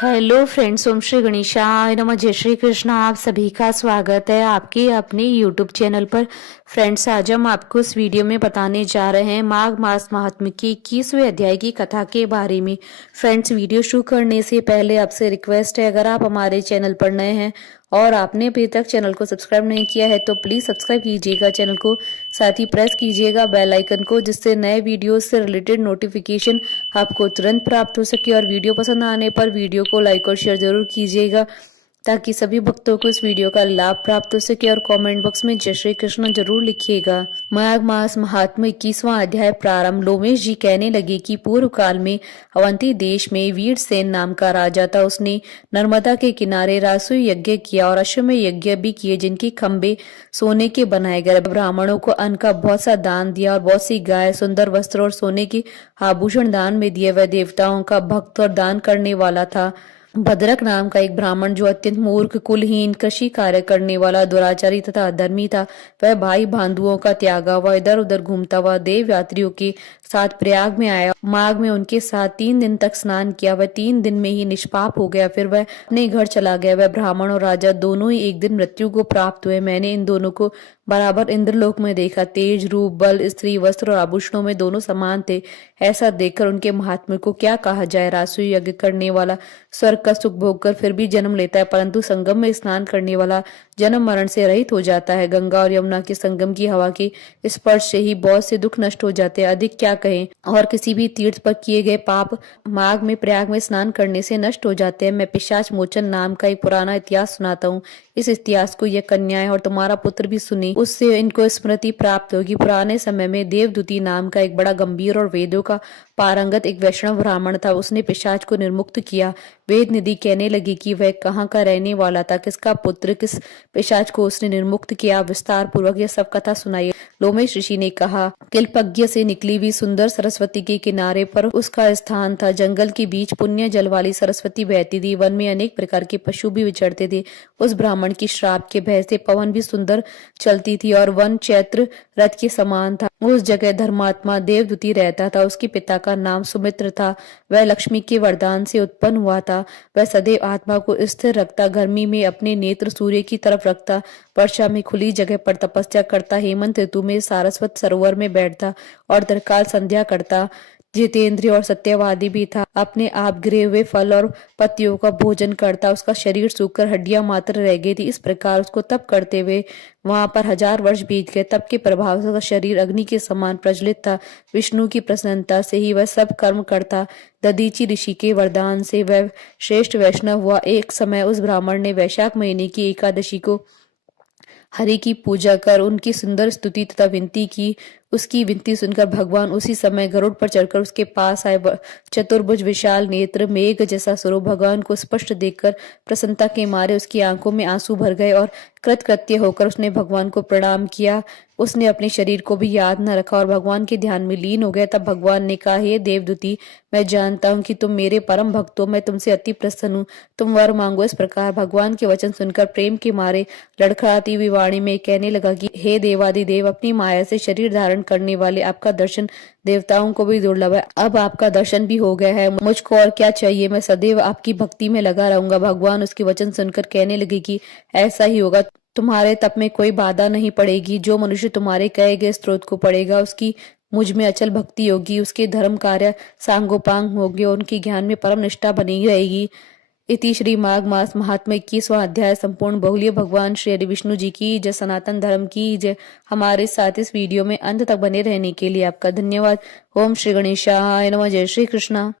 Hello friends, ओम श्री गणेशाय नमः। जय श्री कृष्ण। आप सभी का स्वागत है आपके अपने यूट्यूब चैनल पर। फ्रेंड्स, आज हम आपको इस वीडियो में बताने जा रहे हैं माघ मास महात्म्य की 21वें अध्याय की कथा के बारे में। फ्रेंड्स, वीडियो शुरू करने से पहले आपसे रिक्वेस्ट है, अगर आप हमारे चैनल पर नए हैं और आपने अभी तक चैनल को सब्सक्राइब नहीं किया है तो प्लीज सब्सक्राइब कीजिएगा चैनल को, साथ ही प्रेस कीजिएगा बेल आइकन को, जिससे नए वीडियो से रिलेटेड नोटिफिकेशन आपको तुरंत प्राप्त हो सके। और वीडियो पसंद आने पर वीडियो को लाइक और शेयर जरूर कीजिएगा ताकि सभी भक्तों को इस वीडियो का लाभ प्राप्त हो सके। और कमेंट बॉक्स में जय श्री कृष्ण जरूर लिखिएगा। माघ मास महात्म्य 21वां अध्याय प्रारंभ। लोमेश जी कहने लगे कि पूर्व काल में अवंती देश में वीरसेन नाम का राजा था। उसने नर्मदा के किनारे रासुई यज्ञ किया और अश्वमेध यज्ञ भी किए, जिनके खंबे सोने के बनाए गए। ब्राह्मणों को अन्न का बहुत सा दान दिया और बहुत सी गाय, सुंदर वस्त्र और सोने के आभूषण दान में दिए। वह देवताओं का भक्त और दान करने वाला था। भद्रक नाम का एक ब्राह्मण, जो अत्यंत मूर्ख, कुलहीन, कृषि कार्य करने वाला, दुराचारी तथा अधर्मी था, वह भाई बंधुओं का त्यागा हुआ इधर उधर घूमता हुआ देव यात्रियों के साथ प्रयाग में आया। माघ में उनके साथ 3 दिन तक स्नान किया। वह 3 दिन में ही निष्पाप हो गया। फिर वह अपने घर चला गया। वह ब्राह्मण और राजा दोनों ही एक दिन मृत्यु को प्राप्त हुए। मैंने इन दोनों को बराबर इंद्रलोक में देखा। तेज, रूप, बल, स्त्री, वस्त्र और आभूषणों में दोनों समान थे। ऐसा देखकर उनके महात्म्य को क्या कहा जाए। रासुई यज्ञ करने वाला स्वर्ग का सुख भोगकर फिर भी जन्म लेता है, परंतु संगम में स्नान करने वाला जन्म मरण से रहित हो जाता है। गंगा और यमुना के संगम की हवा के स्पर्श से ही बहुत से दुख नष्ट हो जाते हैं। अधिक क्या कहें। और किसी भी तीर्थ पर किए गए पाप माघ में प्रयाग में स्नान करने से नष्ट हो जाते हैं। मैं पिशाच मोचन नाम का एक पुराना इतिहास सुनाता हूँ। इस इतिहास को यह कन्याएं और तुम्हारा पुत्र भी सुनी, उससे इनको स्मृति प्राप्त होगी। पुराने समय में देवदूती नाम का एक बड़ा गंभीर और वेदों का पारंगत एक वैष्णव ब्राह्मण था। उसने पिशाच को निर्मुक्त किया। वेद निधि कहने लगी कि वह कहाँ का रहने वाला था, किसका पुत्र, किस पिशाच को उसने निर्मुक्त किया। विस्तार पूर्वक यह सब कथा सुनाई। लोमेश ऋषि ने कहा, किल्पज्ञ से निकली हुई सुंदर सरस्वती के किनारे पर उसका स्थान था। जंगल के बीच पुण्य जल वाली सरस्वती बहती थी। वन में अनेक प्रकार के पशु भी विचरते थे। उस ब्राह्मण की श्राप के भय से पवन भी सुंदर चलती थी और वन चैत्र रथ के समान था। उस जगह धर्मात्मा देवदूती रहता था। उसके पिता का नाम सुमित्र था। वह लक्ष्मी के वरदान से उत्पन्न हुआ था। वह सदैव आत्मा को स्थिर रखता, गर्मी में अपने नेत्र सूर्य की तरफ रखता, वर्षा में खुली जगह पर तपस्या करता, हेमंत ऋतु में सारस्वत सरोवर में बैठता और दरकाल संध्या करता। जितेंद्रिय और सत्यवादी भी था। अपने आप गिरे हुए फल और पत्तियों का भोजन करता। उसका शरीर सूखकर हड्डियां मात्र रह गई थी। इस प्रकार उसको तप करते हुए वहां पर 1000 वर्ष बीत गए। तप के प्रभाव से उसका शरीर अग्नि के समान प्रज्वलित था। विष्णु की प्रसन्नता से ही वह सब कर्म करता। दधीचि ऋषि के वरदान से वह श्रेष्ठ वैष्णव हुआ। एक समय उस ब्राह्मण ने वैशाख महीने की एकादशी को हरि की पूजा कर उनकी सुंदर स्तुति तथा विनती की। उसकी विनती सुनकर भगवान उसी समय गरुड़ पर चढ़कर उसके पास आए। चतुर्भुज, विशाल नेत्र, मेघ जैसा स्वरूप भगवान को स्पष्ट देखकर प्रसन्नता के मारे उसकी आंखों में आंसू भर गए और कृतकृत्य होकर उसने भगवान को प्रणाम किया। उसने अपने शरीर को भी याद न रखा और भगवान के ध्यान में लीन हो गया। तब भगवान ने कहा, हे देवदूती, मैं जानता हूँ कि तुम मेरे परम भक्त हो। मैं तुमसे अति प्रसन्न हूँ। तुम वर मांगो। इस प्रकार भगवान के वचन सुनकर प्रेम के मारे लड़खड़ाती हुई वाणी में कहने लगा कि हे देवादिदेव, अपनी माया से शरीर धारण करने वाले, आपका दर्शन देवताओं को भी दुर्लभ है। अब आपका दर्शन भी हो गया है, मुझको और क्या चाहिए। मैं सदैव आपकी भक्ति में लगा रहूंगा। भगवान उसके वचन सुनकर कहने लगे कि ऐसा ही होगा। तुम्हारे तप में कोई बाधा नहीं पड़ेगी। जो मनुष्य तुम्हारे कहे गए स्त्रोत को पढ़ेगा, उसकी मुझ में अचल भक्ति होगी, उसके धर्म कार्य सांगोपांग होंगे और उनकी ज्ञान में परम निष्ठा बनी रहेगी। इति श्री माघ मास महात्म्य 21वां अध्याय संपूर्ण। बहुलिए भगवान श्री हरि विष्णु जी की जय। सनातन धर्म की जय। हमारे साथ इस वीडियो में अंत तक बने रहने के लिए आपका धन्यवाद। ओम श्री गणेशाय नमः। जय श्री कृष्णा।